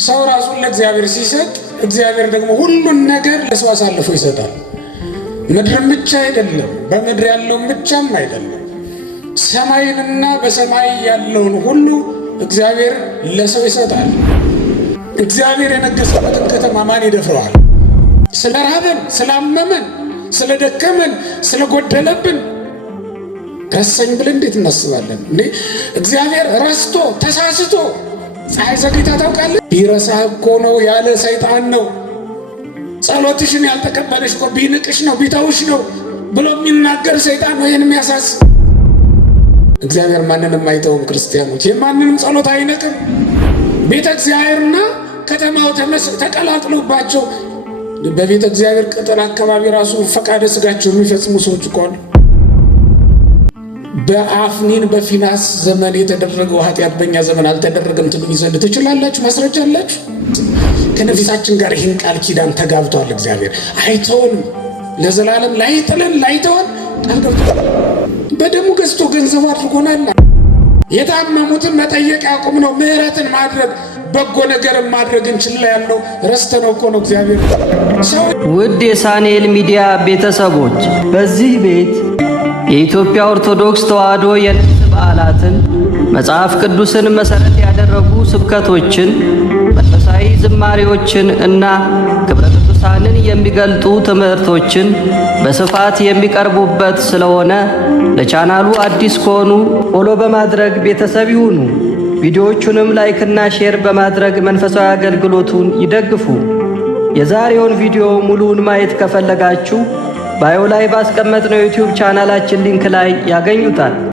ሰው ራሱን ለእግዚአብሔር ሲሰጥ እግዚአብሔር ደግሞ ሁሉን ነገር ለሰው አሳልፎ ይሰጣል። ምድርም ብቻ አይደለም፣ በምድር ያለውን ብቻም አይደለም፣ ሰማይንና በሰማይ ያለውን ሁሉ እግዚአብሔር ለሰው ይሰጣል። እግዚአብሔር የነገሰበትን ከተማ ማን ይደፍረዋል? ስለራበን፣ ስላመመን፣ ስለደከመን፣ ስለጎደለብን ረሰኝ ብለን እንዴት እናስባለን እንዴ? እግዚአብሔር ረስቶ ተሳስቶ ፀሐይ ዘግይታ ታውቃለህ? ቢረሳህ እኮ ነው ያለ ሰይጣን ነው። ጸሎትሽን ያልተቀበለሽ እኮ ቢንቅሽ ነው ቢተውሽ ነው ብሎ የሚናገር ሰይጣን ነው ይህን የሚያሳስብ። እግዚአብሔር ማንንም አይተውም። ክርስቲያኖች የማንንም ጸሎት አይነቅም። ቤተ እግዚአብሔርና ከተማው ተቀላቅሎባቸው በቤተ እግዚአብሔር ቅጥር አካባቢ ራሱ ፈቃደ ስጋቸው የሚፈጽሙ ሰዎች እኮ አሉ። በአፍኒን በፊናስ ዘመን የተደረገው ኃጢአት በእኛ ዘመን አልተደረገም ትሉኝ ዘንድ ትችላላችሁ? ማስረጃ አላችሁ? ከነፍሳችን ጋር ይህን ቃል ኪዳን ተጋብቷል። እግዚአብሔር አይተውንም፣ ለዘላለም ላይጥለን ላይተወን ቃል ገብቷል። በደሙ ገዝቶ ገንዘቡ አድርጎናል። የታመሙትን መጠየቅ ያቁም ነው። ምህረትን ማድረግ በጎ ነገርን ማድረግ እንችላ ያለው ረስተነው እኮ ነው እግዚአብሔር። ውድ የሳንኤል ሚዲያ ቤተሰቦች በዚህ ቤት የኢትዮጵያ ኦርቶዶክስ ተዋሕዶ የንግስ በዓላትን፣ መጽሐፍ ቅዱስን መሠረት ያደረጉ ስብከቶችን፣ መንፈሳዊ ዝማሬዎችን እና ክብረ ቅዱሳንን የሚገልጡ ትምህርቶችን በስፋት የሚቀርቡበት ስለሆነ ለቻናሉ አዲስ ከሆኑ ፎሎ በማድረግ ቤተሰብ ይሁኑ። ቪዲዮዎቹንም ላይክና ሼር በማድረግ መንፈሳዊ አገልግሎቱን ይደግፉ። የዛሬውን ቪዲዮ ሙሉውን ማየት ከፈለጋችሁ ባዮ ላይ ባስቀመጥነው ዩቲዩብ ቻናላችን ሊንክ ላይ ያገኙታል።